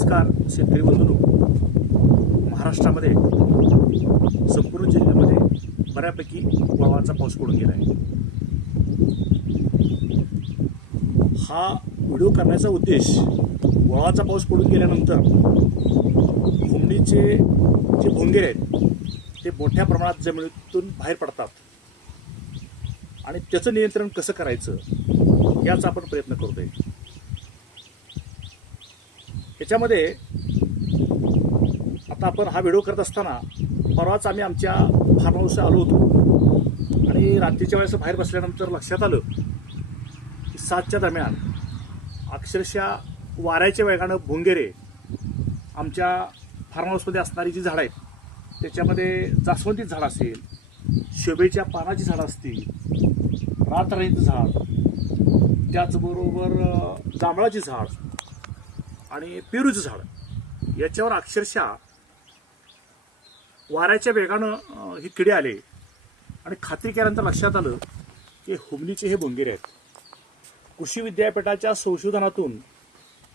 नमस्कार शेतकरी बंधूंनो, महाराष्ट्रामध्ये संपूर्ण जिल्ह्यामध्ये बऱ्यापैकी वळवाचा पाऊस पडून गेला आहे. हा व्हिडिओ करण्याचा उद्देश वळवाचा पाऊस पडून गेल्यानंतर हुमणीचे जे भोंगे आहेत ते मोठ्या प्रमाणात जमिनीतून बाहेर पडतात आणि त्याचं नियंत्रण कसं करायचं याचा आपण प्रयत्न करतोय. याच्यामध्ये आता आपण हा व्हिडिओ करत असताना परवाच आम्ही आमच्या फार्म हाऊसला आलो होतो आणि रात्रीच्या वेळेस बाहेर बसल्यानंतर लक्षात आलं की 7च्या दरम्यान अक्षरशः वाऱ्याच्या वेगानं भोंगेरे आमच्या फार्म हाऊसमध्ये असणारी जी झाडं आहेत त्याच्यामध्ये जास्वंदीचं झाड असेल, शोभेच्या पानाची झाडं असतील, रातराणीचं झाड, त्याचबरोबर जांभळाची झाड आणि पेरूचं झाड याच्यावर अक्षरशः वाऱ्याच्या वेगानं हे किडे आले आणि खात्री केल्यानंतर लक्षात आलं की हुमणीचे हे भोंगेरे आहेत. कृषी विद्यापीठाच्या संशोधनातून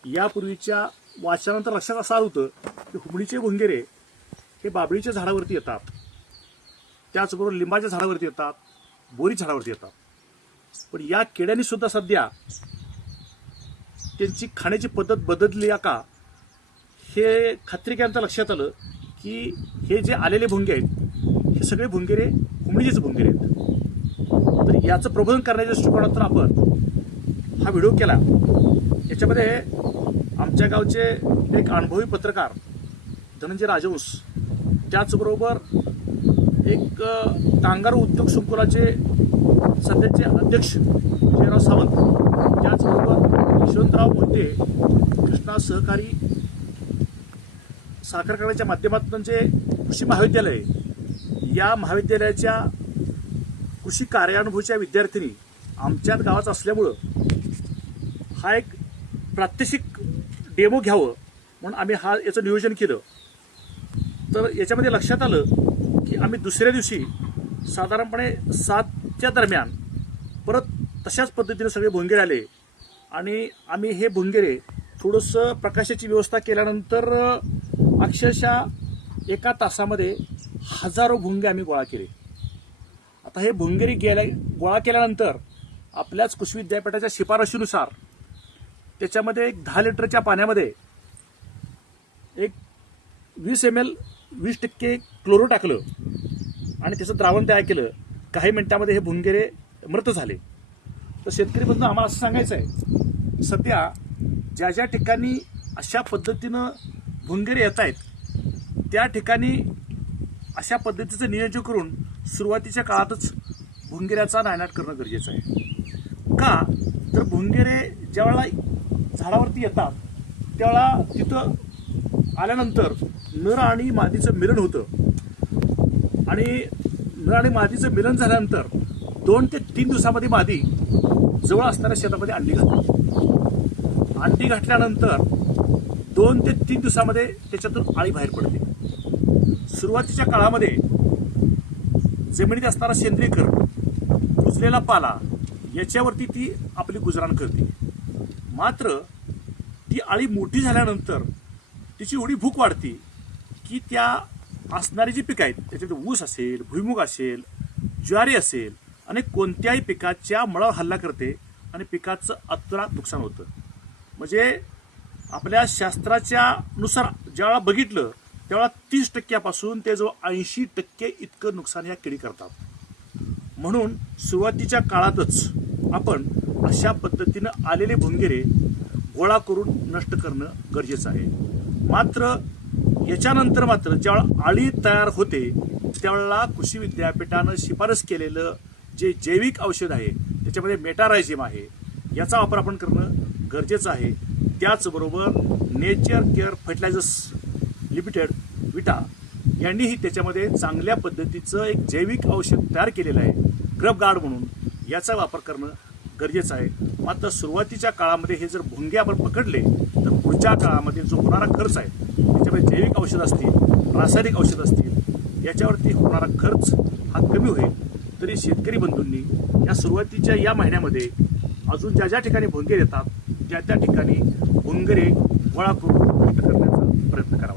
यापूर्वीच्या वाचनानंतर लक्षात असं आलं होतं की हुमणीचे भोंगेरे हे बाबळीच्या झाडावरती येतात, त्याचबरोबर लिंबाच्या झाडावरती येतात, बोरी झाडावरती येतात. पण या किड्यांनी सुद्धा सध्या त्यांची खाण्याची पद्धत बदलली का हे खात्री केल्यानंतर लक्षात आलं की हे जे आलेले भोंगे आहेत हे सगळे भोंगेरे हुमणीचेच भोंगेरे आहेत. तर याचं प्रबोधन करण्याच्या दृष्टिकोनातून आपण हा व्हिडिओ केला. याच्यामध्ये आमच्या गावचे एक अनुभवी पत्रकार धनंजय राजवंश, त्याचबरोबर एक कामगार उद्योग संकुलाचे सध्याचे अध्यक्ष विजयराव सावंत, त्याचबरोबर यशवंतराव मोहिते कृष्णा सहकारी साखर कारखान्याच्या माध्यमातून जे कृषी महाविद्यालय, या महाविद्यालयाच्या कृषी कार्यानुभूच्या विद्यार्थिनी आमच्याच गावात असल्यामुळं हा एक प्रात्यक्षिक डेमो घ्यावं म्हणून आम्ही याचं नियोजन केलं. तर याच्यामध्ये लक्षात आलं की आम्ही दुसऱ्या दिवशी साधारणपणे 7च्या दरम्यान परत तशाच पद्धतीने सगळे भोंगेरे आले आणि आम्ही हे भोंगेरे थोडंसं प्रकाशाची व्यवस्था केल्यानंतर अक्षरशः एका तासामध्ये हजारो भोंगे आम्ही गोळा केले. आता हे भोंगेरे गोळा केल्यानंतर आपल्याच कृषी विद्यापीठाच्या शिफारशीनुसार त्याच्यामध्ये एक 10 लिटरच्या पाण्यामध्ये एक 20 ml 20% क्लोरो टाकलं आणि त्याचं द्रावण तयार केलं. काही मिनिटांमध्ये हे भोंगेरे मृत झाले. तर शेतकरी बंधू, आम्हाला असं सांगायचं आहे, सध्या ज्या ज्या ठिकाणी अशा पद्धतीनं भोंगेरे येत आहेत त्या ठिकाणी अशा पद्धतीचं नियोजन करून सुरुवातीच्या काळातच भोंगेऱ्याचा नायनाट करणं गरजेचं आहे. का तर भोंगेरे ज्यावेळेला झाडावरती येतात त्यावेळेला तिथं आल्यानंतर नर आणि मादीचं मिलन होतं आणि नर आणि मादीचं मिलन झाल्यानंतर 2 ते 3 दिवसामध्ये मादी जवळ असणाऱ्या शेतामध्ये अंडी घालते. अंडी घातल्यानंतर 2 ते 3 दिवसामध्ये त्याच्यातून आळी बाहेर पडते. सुरुवातीच्या काळामध्ये जमिनीत असणारा सेंद्रिय कर्ब, कुजलेला पाला याच्यावरती ती आपली गुजराण करते. मात्र ती आळी मोठी झाल्यानंतर तिची एवढी भूक वाढते की त्या असणारी जी पिकं आहेत त्याच्यात ऊस असेल, भुईमुग असेल, ज्वारी असेल आणि कोणत्याही पिकाच्या मुळावर हल्ला करते आणि पिकाचं अतोनात नुकसान होतं. म्हणजे आपल्या शास्त्राच्या नुसार ज्यावेळेला बघितलं त्यावेळेला 30% ते जो 80% इतकं नुकसान या किडी करतात. म्हणून सुरुवातीच्या काळातच आपण अशा पद्धतीनं आलेले भोंगेरे गोळा करून नष्ट करणं गरजेचं आहे. मात्र याच्यानंतर ज्यावेळेला आळी तयार होते त्यावेळेला कृषी विद्यापीठानं शिफारस केलेलं जे जैविक औषध आहे त्याच्यामध्ये मेटारायझिम आहे, याचा वापर आपण करणं गरजेचं आहे. त्याचबरोबर नेचर केअर फर्टिलायझर्स लिमिटेड विटा यांनीही त्याच्यामध्ये चांगल्या पद्धतीचं एक जैविक औषध तयार केलेलं आहे, ग्रब गार्ड म्हणून, याचा वापर करणं गरजेचं आहे. मात्र सुरुवातीच्या काळामध्ये हे जर भोंगे आपण पकडले तर पुढच्या काळामध्ये जो होणारा खर्च आहे त्याच्यामध्ये जैविक औषध असतील, रासायनिक औषध असतील, याच्यावरती होणारा खर्च हा कमी होईल. तरी शेतकरी बंधूंनी या सुरुवातीच्या या महिन्यामध्ये अजून ज्या ज्या ठिकाणी भोंगेरे येतात त्या त्या ठिकाणी भोंगेरे गोळा करून नष्ट करणे प्रयत्न करावा.